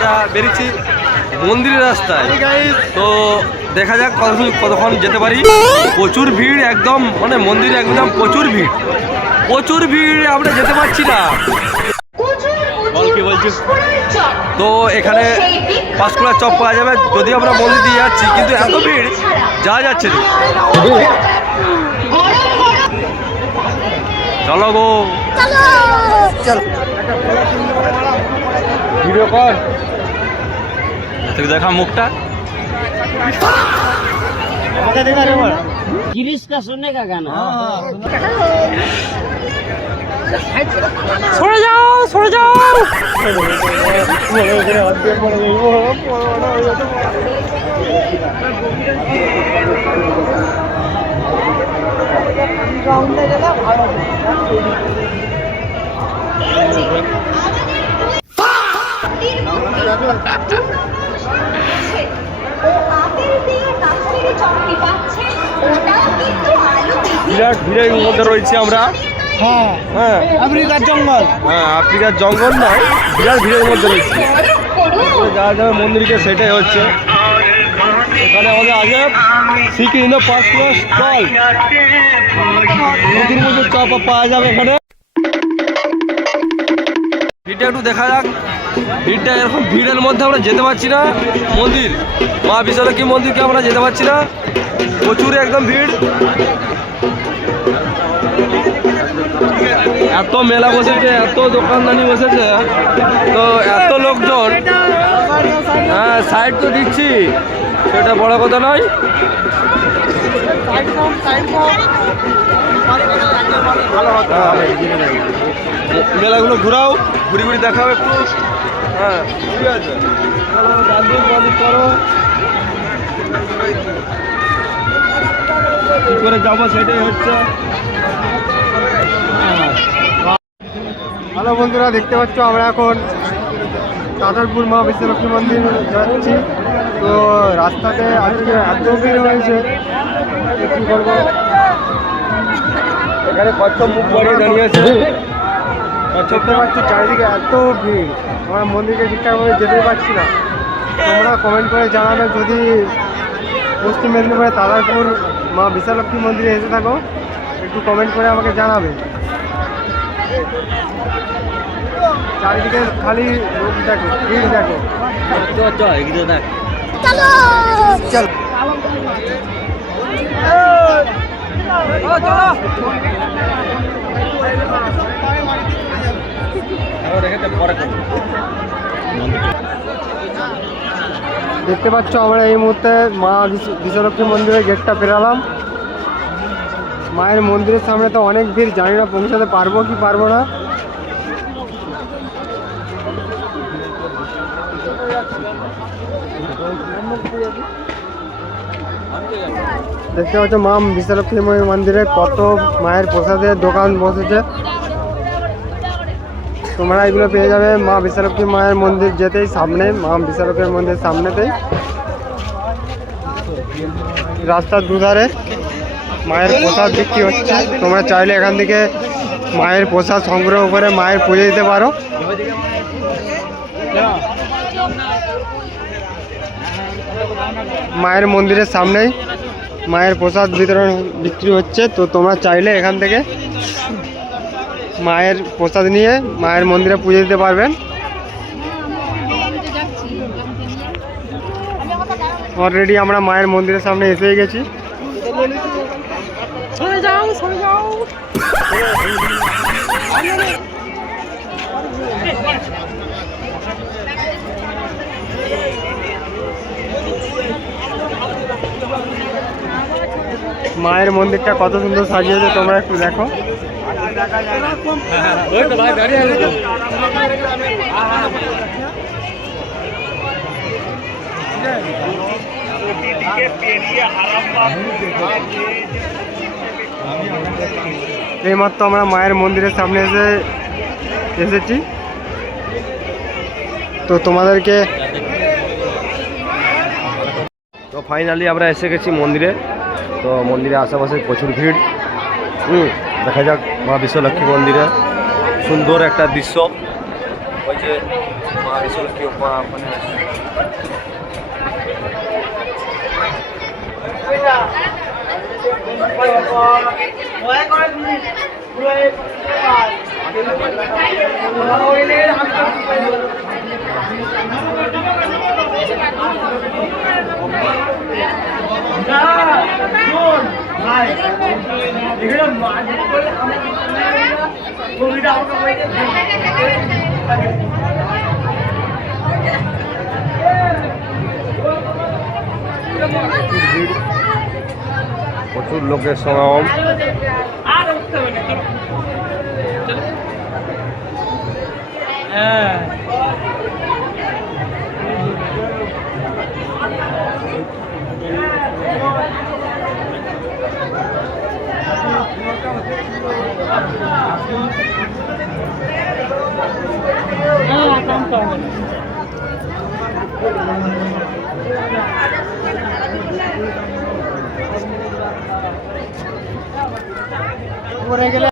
আমরা বেরিয়েছি মন্দিরের রাস্তায়। তো দেখা যাক কতক্ষণ যেতে পারি। প্রচুর ভিড়, একদম মানে মন্দিরে একদম প্রচুর ভিড়, আমরা যেতে পারছি না। কি বলছিস? তো এখানে পাঁশকুড়ার চপ পাওয়া যাবে, যদিও আমরা মন্দির দিয়ে যাচ্ছি, কিন্তু এত ভিড় যাওয়া যাচ্ছে না। চলো গো, চলো ভিডিও কর, দেখা মুখটা। गिरीश का सुनने का गाना। সরে যাও। বিরাট ভিড়ের মধ্যে রয়েছি আমরা। হ্যাঁ, আফ্রিকার জঙ্গল নয়, বিরাট ভিড়ের মধ্যে রয়েছি। যাওয়া যাবে মন্দিরকে, সেটাই হচ্ছে। এখানে আমাদের আগে শ্রীকৃষ্ণ পাঁশকুড়া স্টল, নতুন চপ পাওয়া যাবে এখানে। ভিড়টা একটু দেখা যাক। ভিড়টা এরকম ভিড়ের মধ্যে আমরা যেতে পারছি না। মন্দির মা বিশ্বলক্ষ্মী মন্দিরকে আমরা যেতে পারছি না, প্রচুর একদম ভিড়। এত মেলা বসেছে, এত দোকানদানি বসেছে, তো এত লোকজন। হ্যাঁ, সাইড তো দিচ্ছি, সেটা বড় কথা নয়। মেলাগুলো ঘুরাও, ঘুরি দেখাও একটু। হ্যাঁ, ঠিক আছে, করো। কি করে যাবো সেটাই হচ্ছে। হ্যালো বন্ধুরা, দেখতে পাচ্ছ আমরা এখন তাতারপুর মা বিশ্বলক্ষ্মী মন্দির যাচ্ছি। তো রাস্তাতে আজকে এত ভিড় হয়েছে, কি বলবো। এখানে কচ্ছপ মুখ বাড়িয়ে দাঁড়িয়ে আছে, দেখতে পাচ্ছি চারিদিকে এত ভিড়, আমরা মন্দিরকে ঠিকঠাকভাবে যেতে পারছি না। তোমরা কমেন্ট করে জানাবে যদি পশ্চিম মেদিনীপুরে তাতারপুর মা বিশ্বলক্ষ্মী মন্দিরে এসে থাকো, একটু কমেন্ট করে আমাকে জানাবে। চারিদিকে খালি লোক দেখো, ভিড় দেখো। দেখতে পাচ্ছ আমরা এই মুহূর্তে মা বিশ্বলক্ষ্মী মন্দিরের গেটটা পেরালাম। মায়ের মন্দিরের সামনে তো অনেক ভিড়, জানি না পৌঁছাতে পারবো কি পারবো না। দেখতে পাচ্ছ মা বিশ্বলক্ষ্মী মন্দিরে কত মায়ের প্রসাদের দোকান বসেছে। তোমরা এগুলো পেয়ে যাবে মা বিশ্বলক্ষ্মী মায়ের মন্দির যেতেই সামনে, মা বিশ্বলক্ষ্মীর মন্দির সামনেতেই। রাস্তার দুধারে মায়ের প্রসাদ বিক্রি হচ্ছে। তোমরা চাইলে এখান থেকে মায়ের প্রসাদ সংগ্রহ করে মায়ের পুজো দিতে পারো। মায়ের মন্দিরের সামনেই মায়ের প্রসাদ বিতরণ বিক্রি হচ্ছে। তো তোমরা চাইলে এখান থেকে মায়ের প্রসাদ নিয়ে মায়ের মন্দিরে পুজো দিতে পারবেন। অলরেডি আমরা মায়ের মন্দিরের সামনে এসে গেছি। মায়ের মন্দিরটা কত সুন্দর সাজিয়েছে, তোমরা একটু দেখো। এইমাত্র আমরা মায়ের মন্দিরের সামনে এসেছি। তো তোমাদেরকে তো ফাইনালি আমরা এসে গেছি মন্দিরে। তো মন্দিরে আশেপাশে প্রচুর ভিড়। দেখা যাক মা বিশ্বলক্ষ্মী মন্দিরে সুন্দর একটা দৃশ্য। ওই যে महाविष्णु की उपासना প্রচুর লোকের সমাগম। পরে গেলে